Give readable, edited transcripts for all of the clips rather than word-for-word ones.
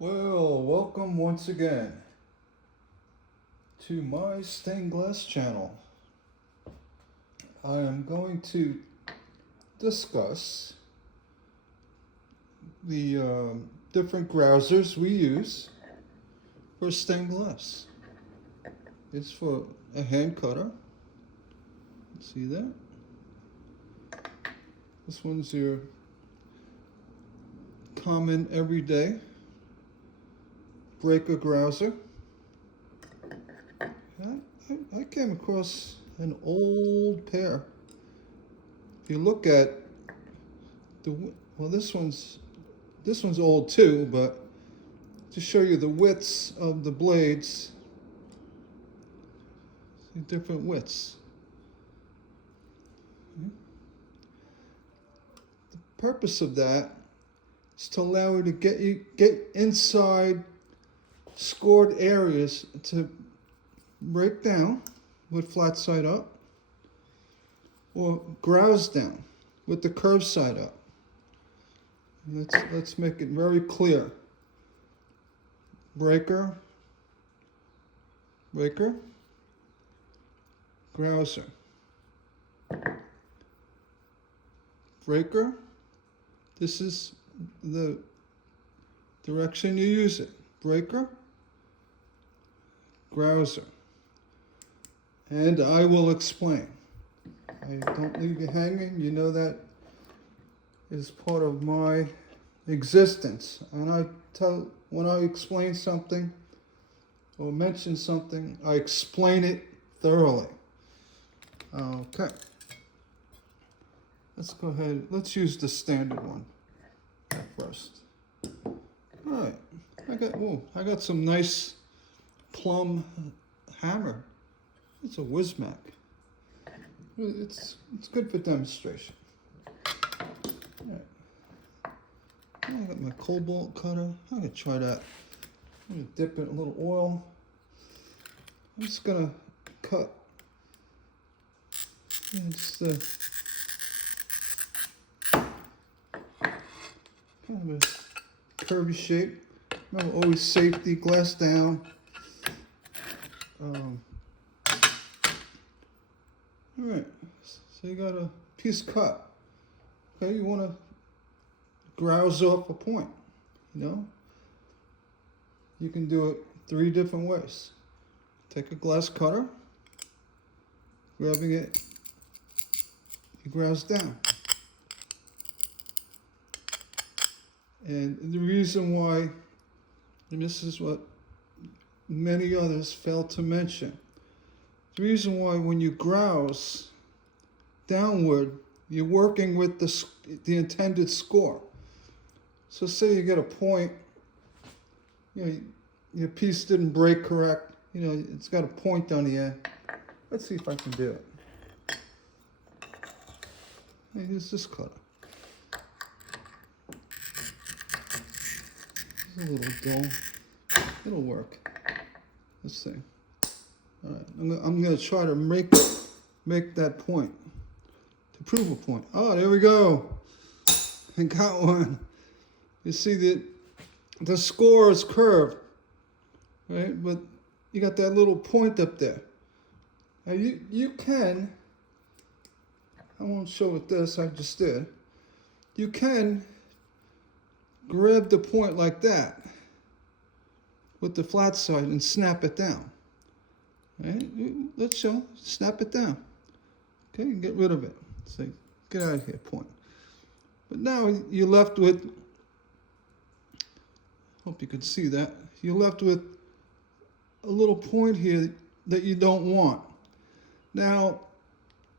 Well, welcome once again to my stained glass channel. I am going to discuss the different grousers we use for stained glass. It's for a hand cutter. See that? This one's your common everyday breaker grouser. I came across an old pair. If you look at this one's old too, but to show you the widths of the blades, different widths. The purpose of that is to allow you to get inside scored areas to break down with flat side up, or grouse down with the curved side up. Let's make it very clear. Breaker, grouser. Breaker, this is the direction you use it. Breaker, grouser. And I will explain. I don't leave you hanging. You know that is part of my existence. And when I explain something or mention something, I explain it thoroughly. Okay. Let's go ahead. Let's use the standard one first. All right. I got some nice plum hammer. It's a Wismac. It's good for demonstration. Right. I got my cobalt cutter. I'm gonna try that. I'm gonna dip it in a little oil. I'm just gonna cut. Just kind of a curvy shape. Remember, always safety, glass down. Alright, so you got a piece cut. Okay, you want to grouse off a point, you know? You can do it 3 different ways. Take a glass cutter, grabbing it, you grouse down. And the reason why, and this is what many others fail to mention, the reason why when you grouse downward, you're working with the intended score. So say you get a point, you know, your piece didn't break correct, you know, it's got a point on the end. Let's see if I can do it. Hey, here's this cutter. It's a little dull. It'll work. Let's see. All right, I'm going to try to make that point, to prove a point. Oh, there we go. I got one. You see the score is curved, right? But you got that little point up there. Now you can, I won't show it this, I just did. You can grab the point like that with the flat side and snap it down. Right? Let's show. Snap it down. Okay, get rid of it. Say, get out of here, point. But now you're left with, hope you could see that, you're left with a little point here that you don't want. Now,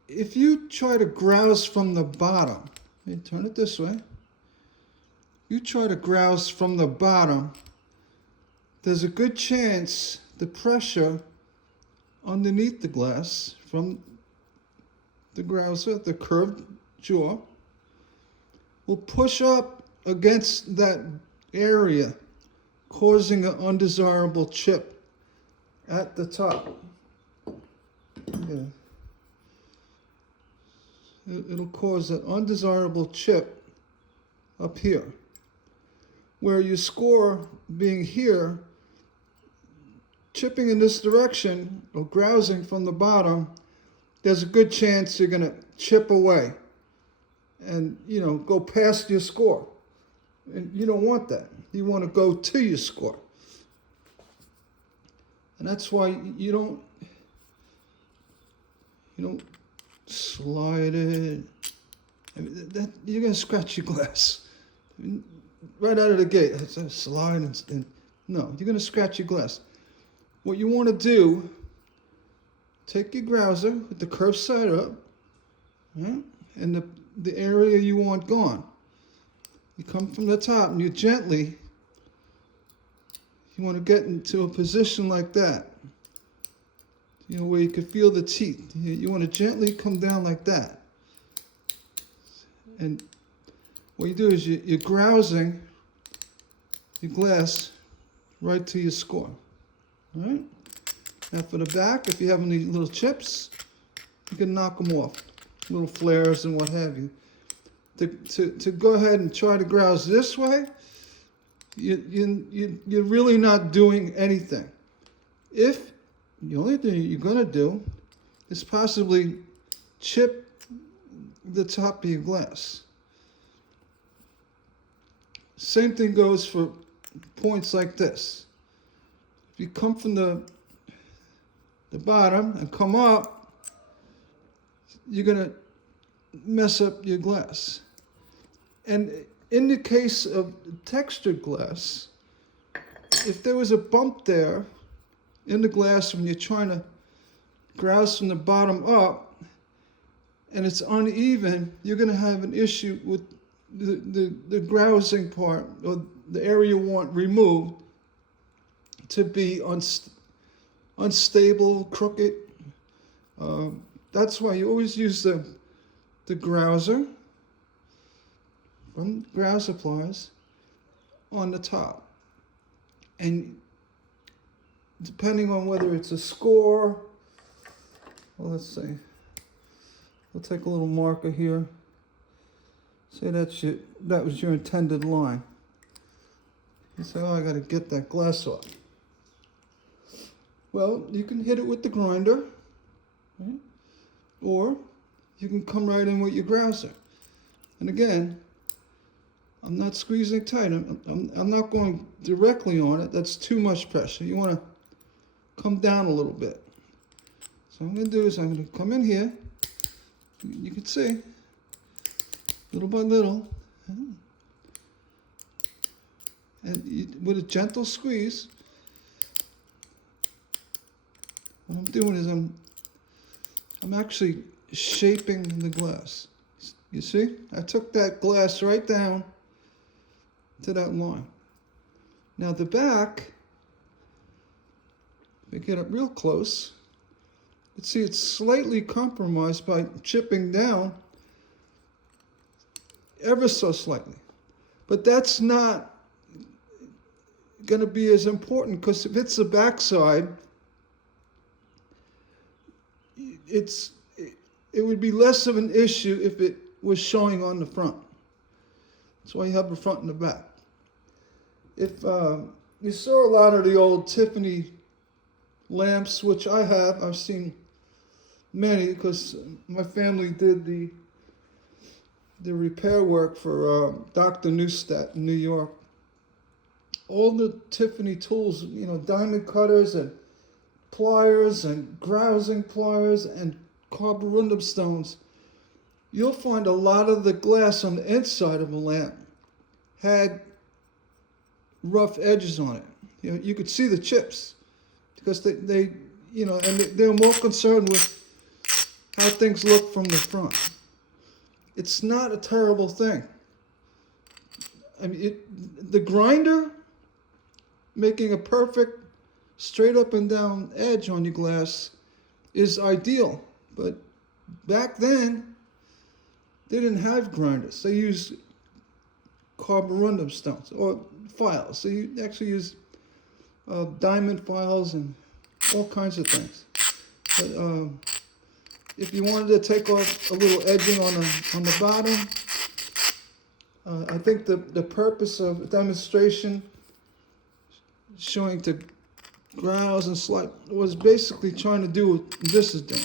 if you try to grouse from the bottom, okay, turn it this way, you try to grouse from the bottom, there's a good chance the pressure underneath the glass from the grouser, the curved jaw, will push up against that area, causing an undesirable chip at the top. Yeah. It'll cause an undesirable chip up here. where your score being here, chipping in this direction or grousing from the bottom, there's a good chance you're going to chip away and, you know, go past your score. And you don't want that. You want to go to your score. And that's why you don't slide it. I mean, you're going to scratch your glass. I mean, right out of the gate, it's a slide and no, you're going to scratch your glass. What you want to do, take your grouser with the curved side up, right, and the area you want gone. You come from the top and you want to get into a position like that, you know, where you can feel the teeth. You want to gently come down like that. And what you do is you're grousing your glass right to your score. All right? Now for the back, if you have any little chips, you can knock them off, little flares and what have you. To go ahead and try to grouse this way, you're really not doing anything. If the only thing you're going to do is possibly chip the top of your glass. Same thing goes for points like this. If you come from the bottom and come up, you're going to mess up your glass. And in the case of textured glass, if there was a bump there in the glass when you're trying to grouse from the bottom up and it's uneven, you're going to have an issue with the grousing part, or the area you want removed, to be unstable, crooked. That's why you always use the grouser from grouser pliers on the top. And depending on whether it's a score, well, let's see. We'll take a little marker here. Say that was your intended line. You say, oh, I got to get that glass off. Well, you can hit it with the grinder, right? Or you can come right in with your grouser. And again, I'm not squeezing tight. I'm not going directly on it. That's too much pressure. You want to come down a little bit. So what I'm going to do is I'm going to come in here. You can see, little by little. And with a gentle squeeze, what I'm doing is I'm actually shaping the glass. You see? I took that glass right down to that line. Now the back, if we get up real close, you see it's slightly compromised by chipping down ever so slightly. But that's not going to be as important, because if it's the backside, it would be less of an issue if it was showing on the front. That's why you have the front and the back. If you saw a lot of the old Tiffany lamps, which I have, I've seen many because my family did the repair work for Dr. Neustadt in New York. All the Tiffany tools, you know, diamond cutters and pliers and grousing pliers and carborundum stones, you'll find a lot of the glass on the inside of a lamp had rough edges on it. You know, you could see the chips because they you know, and they're more concerned with how things look from the front. It's not a terrible thing. I mean, the grinder making a perfect straight up and down edge on your glass is ideal. But back then, they didn't have grinders. They used carborundum stones or files. So you actually use diamond files and all kinds of things. But if you wanted to take off a little edging on the bottom, I think the purpose of demonstration, showing to grouse and slide, was basically trying to do what this is doing.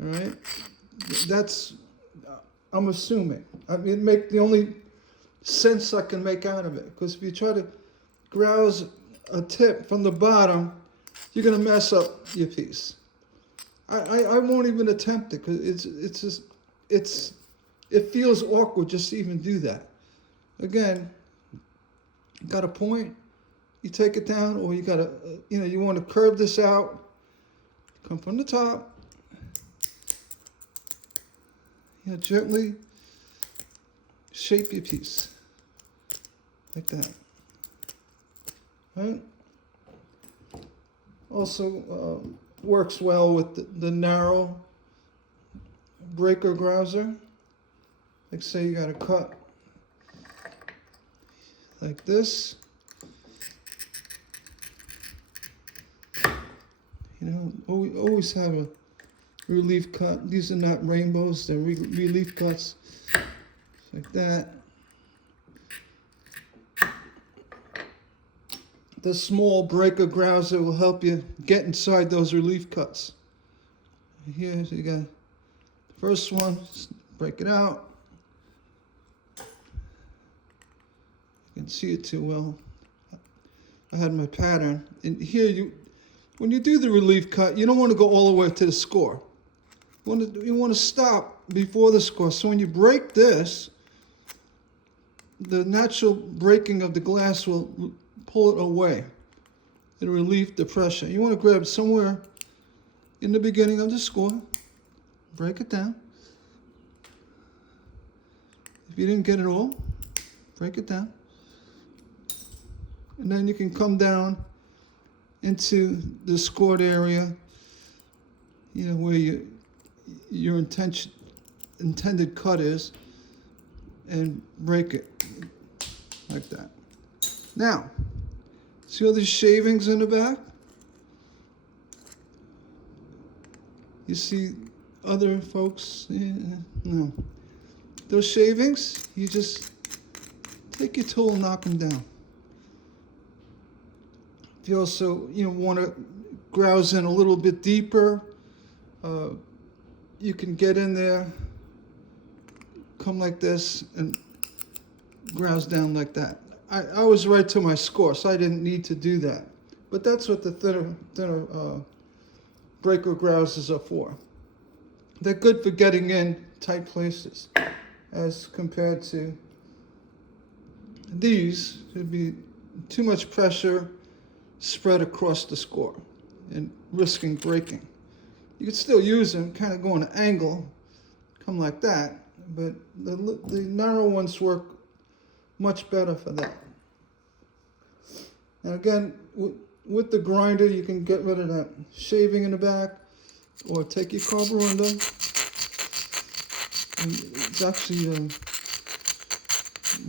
All right, that's, I'm assuming. I mean, it make the only sense I can make out of it, because if you try to grouse a tip from the bottom, you're gonna mess up your piece. I won't even attempt it, because it feels awkward just to even do that. Again, you got a point, you take it down, or you gotta, you want to curve this out, come from the top, gently shape your piece like that. Right? Also works well with the narrow breaker grouser. Like say you got a cut like this. Always have a relief cut. These are not rainbows, they're relief cuts. Like that. The small breaker grouser will help you get inside those relief cuts. Here, so you got the first one, just break it out. You can see it too well. I had my pattern. And here, when you do the relief cut, you don't want to go all the way to the score. You want to stop before the score. So when you break this, the natural breaking of the glass will pull it away. It'll relieve the pressure. You want to grab somewhere in the beginning of the score, break it down. If you didn't get it all, break it down. And then you can come down into the scored area, where your intended cut is, and break it like that. Now, see all these shavings in the back? You see other folks? No. Those shavings, you just take your tool and knock them down. If you also, want to grouse in a little bit deeper, you can get in there, come like this, and grouse down like that. I was right to my score, so I didn't need to do that. But that's what the thinner breaker grouses are for. They're good for getting in tight places, as compared to these. It'd be too much pressure spread across the score and risking breaking. You could still use them, kind of go on an angle, come like that, but the narrow ones work much better for that. Now again, with the grinder, you can get rid of that shaving in the back, or take your carburetor. And it's actually a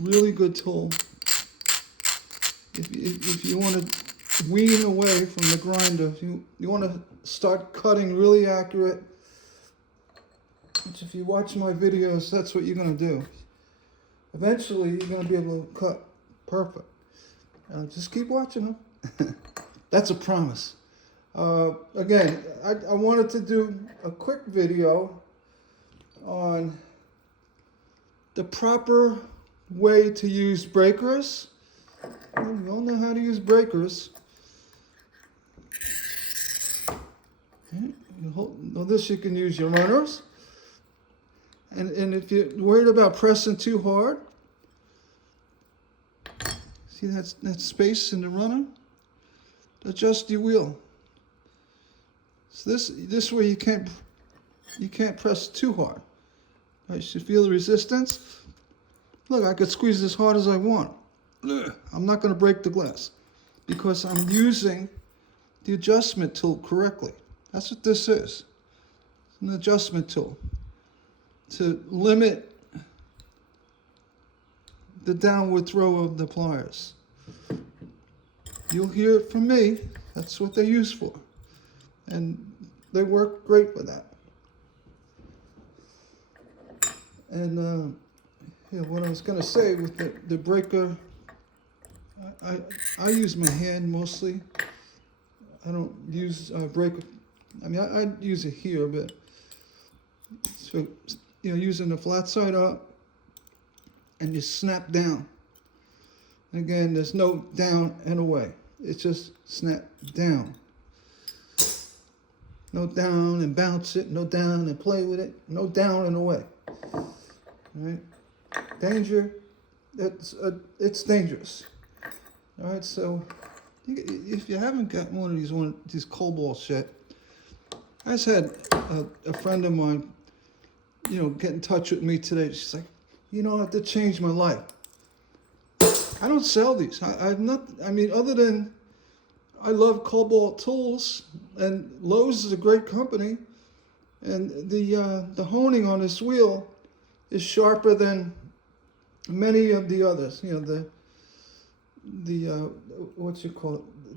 really good tool if you want to wean away from the grinder. If you want to start cutting really accurate, which if you watch my videos, that's what you're going to do. Eventually, you're going to be able to cut perfect. Just keep watching them. That's a promise. Again, I wanted to do a quick video on the proper way to use breakers. You all know how to use breakers. This you can use your runners. And if you're worried about pressing too hard, see that space in the runner? Adjust your wheel. So this way you can't press too hard. Right, you should feel the resistance. Look, I could squeeze as hard as I want. I'm not going to break the glass because I'm using the adjustment tool correctly. That's what this is. It's an adjustment tool to limit the downward throw of the pliers. You'll hear it from me. That's what they're used for. And they work great with that. And Yeah, what I was gonna say with the breaker, I use my hand mostly. I don't use breaker. I mean, I use it here, but so using the flat side up, and you snap down. And again, there's no down and away. It's just snap down. No down and bounce it. No down and play with it. No down and away. All right. Danger. It's dangerous. All right. So if you haven't got one of these cobalts yet, I just had a friend of mine, get in touch with me today. She's like, I have to change my life. I don't sell these. Other than I love Cobalt tools, and Lowe's is a great company, and the honing on this wheel is sharper than many of the others. The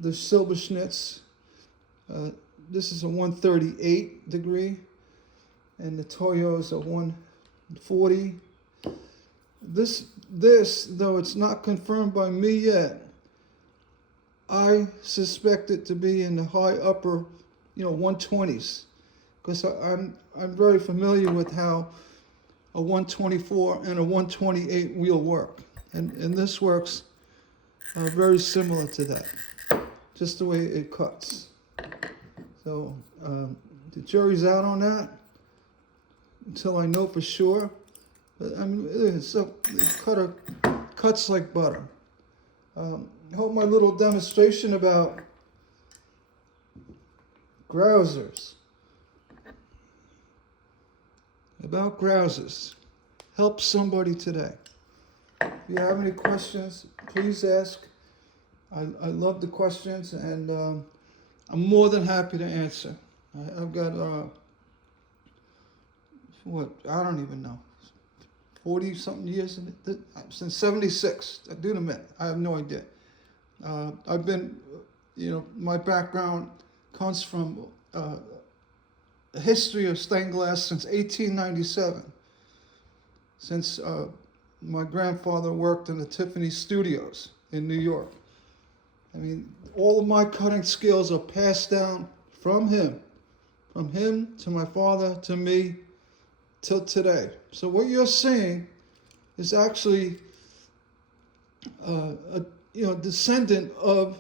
the silver schnitz. This is a 138 degree, and the Toyo is a 140. This, though it's not confirmed by me yet, I suspect it to be in the high upper, 120s, because I'm very familiar with how a 124 and a 128 wheel work, and this works very similar to that, just the way it cuts. So the jury's out on that until I know for sure. But the cutter cuts like butter. I hope my little demonstration about Grozers, helps somebody today. If you have any questions, please ask. I love the questions, and I'm more than happy to answer. I've got, I don't even know, 40-something years in it, since 76. Do the math. I have no idea. I've been, my background comes from a history of stained glass since 1897. Since my grandfather worked in the Tiffany studios in New York. I mean, all of my cutting skills are passed down from him to my father to me till today. So what you're seeing is actually a descendant of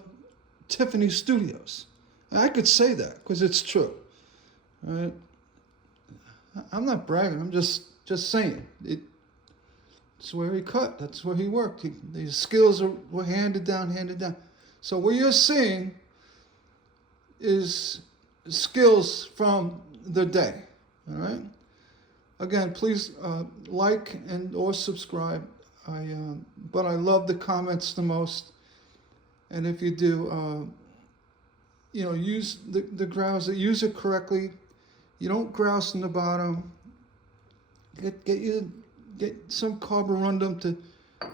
Tiffany Studios. And I could say that because it's true. All right? I'm not bragging. I'm just saying it. It's where he cut. That's where he worked. His skills were handed down. So what you're seeing is skills from the day. All right. Again, please like or subscribe. But I love the comments the most. And if you do, use the grouse. Use it correctly. You don't grouse in the bottom. Get some carborundum to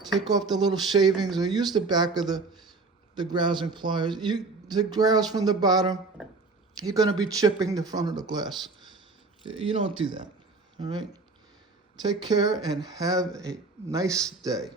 take off the little shavings, or use the back of the grousing pliers. To grouse from the bottom, you're going to be chipping the front of the glass. You don't do that. All right? Take care and have a nice day.